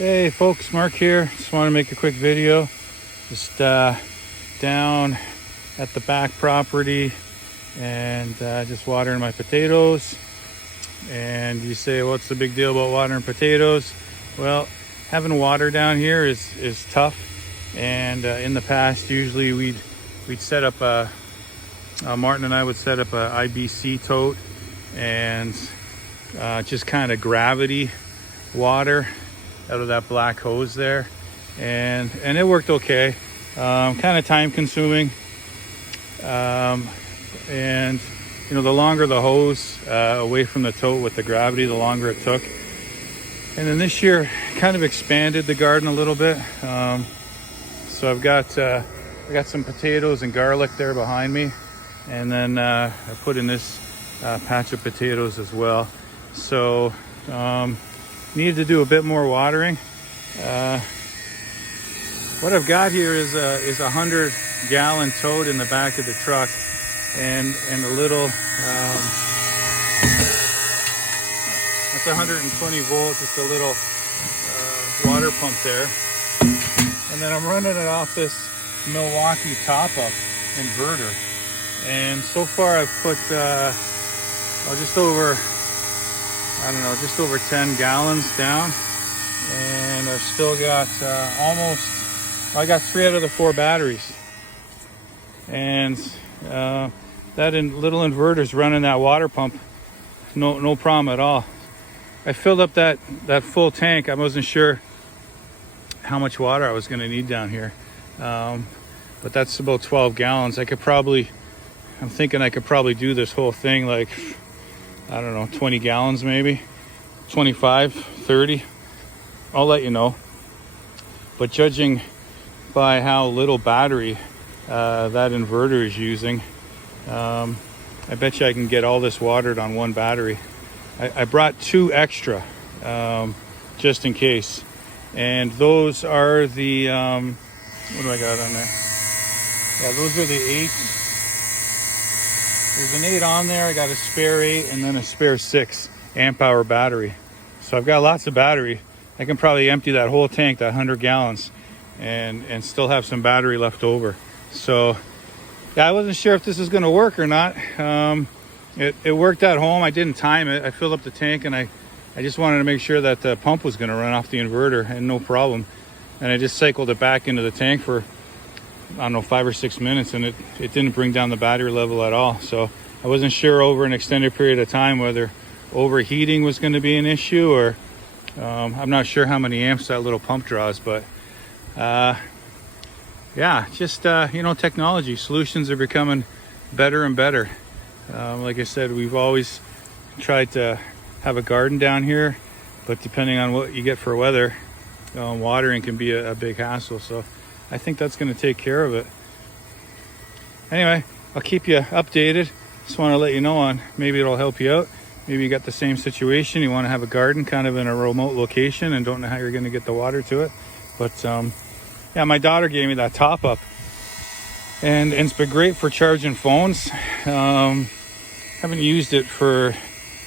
Hey folks, Mark here. Just want to make a quick video. Just down at the back property and just watering my potatoes. And you say, what's the big deal about watering potatoes? Well, having water down here is tough. And in the past, usually we'd set up Martin and I would set up a IBC tote and just kind of gravity water out of that black hose there, and it worked okay. Kind of time consuming, and you know, the longer the hose away from the tote with the gravity, the longer it took. And then this year kind of expanded the garden a little bit. So I've got I got some potatoes and garlic there behind me, and then I put in this patch of potatoes as well. So needed to do a bit more watering. What I've got here is a 100-gallon tote in the back of the truck, and a little that's 120 volt, just a little water pump there. And then I'm running it off this Milwaukee top-up inverter. And so far I've put just over 10 gallons down, and I've still got I got 3 out of the 4 batteries, and that little inverter's running that water pump, no problem at all. I filled up that full tank. I wasn't sure how much water I was going to need down here, but that's about 12 gallons. I'm thinking I could probably do this whole thing like, I don't know, 20 gallons maybe, 25, 30. I'll let you know. But judging by how little battery that inverter is using, I bet you I can get all this watered on one battery. I brought 2 extra just in case. And those are the, what do I got on there? Yeah, those are the 8. There's an 8 on there. I got a spare 8 and then a spare 6 amp hour battery. So I've got lots of battery. I can probably empty that whole tank, that 100 gallons, and still have some battery left over. So yeah, I wasn't sure if this was going to work or not. It worked at home. I didn't time it. I filled up the tank, and I just wanted to make sure that the pump was going to run off the inverter, and no problem. And I just cycled it back into the tank for, I don't know, 5 or 6 minutes, and it didn't bring down the battery level at all. So I wasn't sure over an extended period of time whether overheating was going to be an issue, or I'm not sure how many amps that little pump draws. But yeah, just you know, technology solutions are becoming better and better. Like I said, we've always tried to have a garden down here, but depending on what you get for weather, watering can be a big hassle. So I think that's going to take care of it. Anyway, I'll keep you updated. Just want to let you know on, maybe it'll help you out. Maybe you got the same situation. You want to have a garden kind of in a remote location and don't know how you're going to get the water to it. But yeah, my daughter gave me that top up, and it's been great for charging phones. Haven't used it for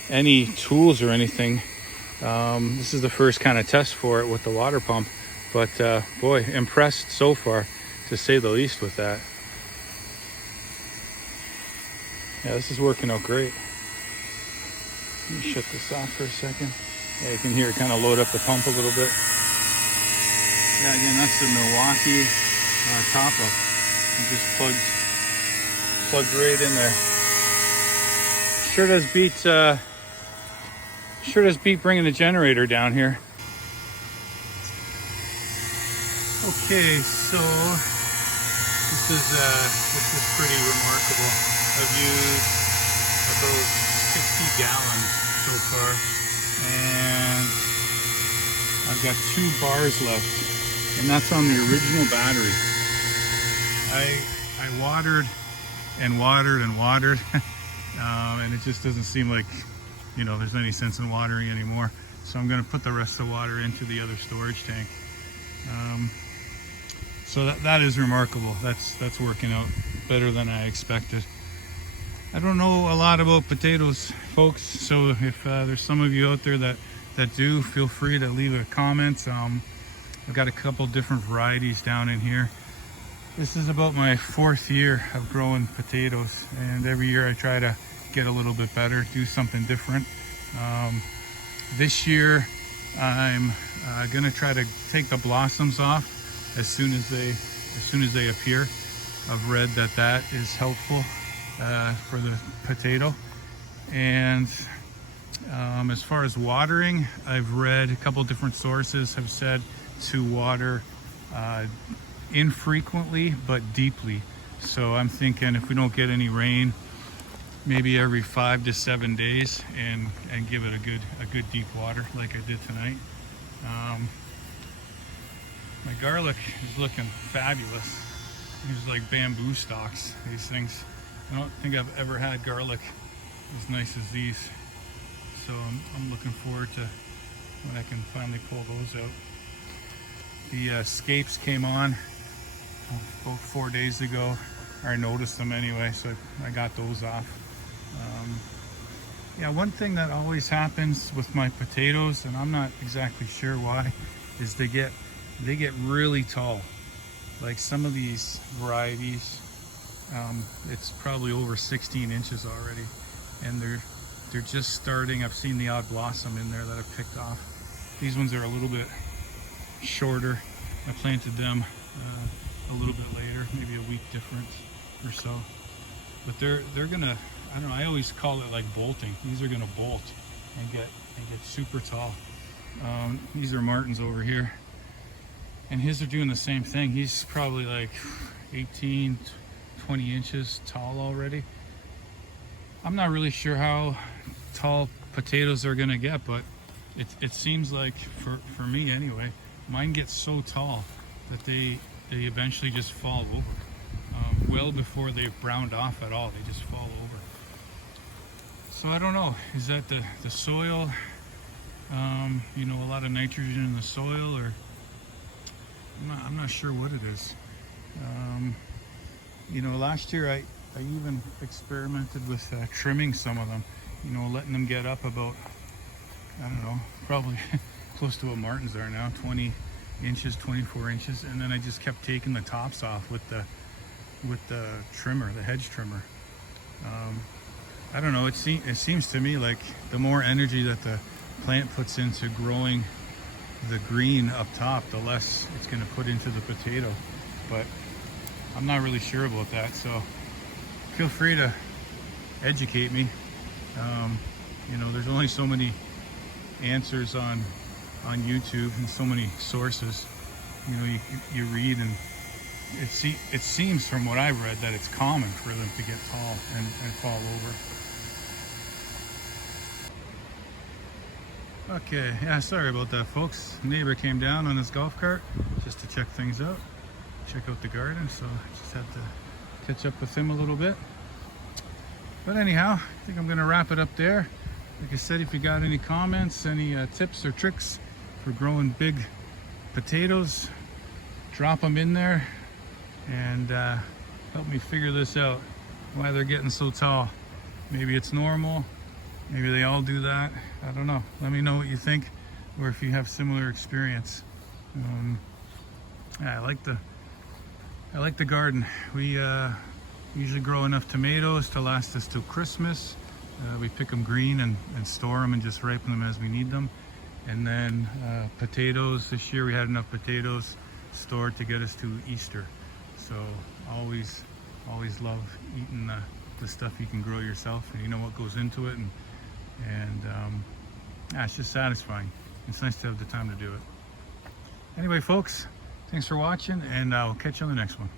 any tools or anything. This is the first kind of test for it with the water pump. But boy, impressed so far, to say the least, with that. Yeah, this is working out great. Let me shut this off for a second. Yeah, you can hear it kind of load up the pump a little bit. Yeah, again, that's the Milwaukee top-up. Just plugged right in there. Sure does beat bringing the generator down here. Okay, so this is pretty remarkable. I've used about 60 gallons so far, and I've got 2 bars left, and that's on the original battery. I watered and watered and watered, and it just doesn't seem like, you know, there's any sense in watering anymore. So I'm going to put the rest of the water into the other storage tank. So that is remarkable. That's working out better than I expected. I don't know a lot about potatoes, folks, so if there's some of you out there that that do, feel free to leave a comment. I've got a couple different varieties down in here. This is about my 4th year of growing potatoes, and every year I try to get a little bit better, do something different. This year I'm gonna try to take the blossoms off as soon as they appear. I've read that is helpful for the potato. And as far as watering, I've read a couple different sources have said to water infrequently but deeply. So I'm thinking if we don't get any rain, maybe every 5 to 7 days, and give it a good deep water like I did tonight. My garlic is looking fabulous. These are like bamboo stalks, these things. I don't think I've ever had garlic as nice as these. So I'm looking forward to when I can finally pull those out. The scapes came on about 4 days ago, or I noticed them anyway, so I got those off. Yeah, one thing that always happens with my potatoes, and I'm not exactly sure why, is they get really tall. Like some of these varieties, it's probably over 16 inches already, and they're just starting. I've seen the odd blossom in there that I've picked off. These ones are a little bit shorter. I planted them a little bit later, maybe a week difference or so. But they're gonna, I don't know, I always call it like bolting. These are gonna bolt and get super tall. These are Martins over here, and his are doing the same thing. He's probably like 18, 20 inches tall already. I'm not really sure how tall potatoes are gonna get, but it seems like, for me anyway, mine get so tall that they eventually just fall over. Well before they've browned off at all, they just fall over. So I don't know, is that the soil, you know, a lot of nitrogen in the soil, or I'm not sure what it is. You know, last year I even experimented with trimming some of them, you know, letting them get up about, I don't know, probably close to what Martins are now, 20 inches, 24 inches, and then I just kept taking the tops off with the trimmer, the hedge trimmer. I don't know, it seems to me like the more energy that the plant puts into growing the green up top, the less it's going to put into the potato. But I'm not really sure about that, so feel free to educate me. You know, there's only so many answers on YouTube and so many sources. You know, you read, and it seems from what I've read that it's common for them to get tall and fall over. Okay, yeah, sorry about that, folks. Neighbor came down on his golf cart just to check things out, check out the garden, so I just had to catch up with him a little bit. But anyhow, I think I'm gonna wrap it up there. Like I said, if you got any comments, any tips or tricks for growing big potatoes, drop them in there and help me figure this out, why they're getting so tall. Maybe it's normal, maybe they all do that, I don't know. Let me know what you think, or if you have similar experience. Yeah, I like the garden. We usually grow enough tomatoes to last us till Christmas. We pick them green and store them and just ripen them as we need them. And then potatoes, this year we had enough potatoes stored to get us to Easter. So always love eating the stuff you can grow yourself, and you know what goes into it, and yeah, it's just satisfying. It's nice to have the time to do it. Anyway, folks, thanks for watching, and I'll catch you on the next one.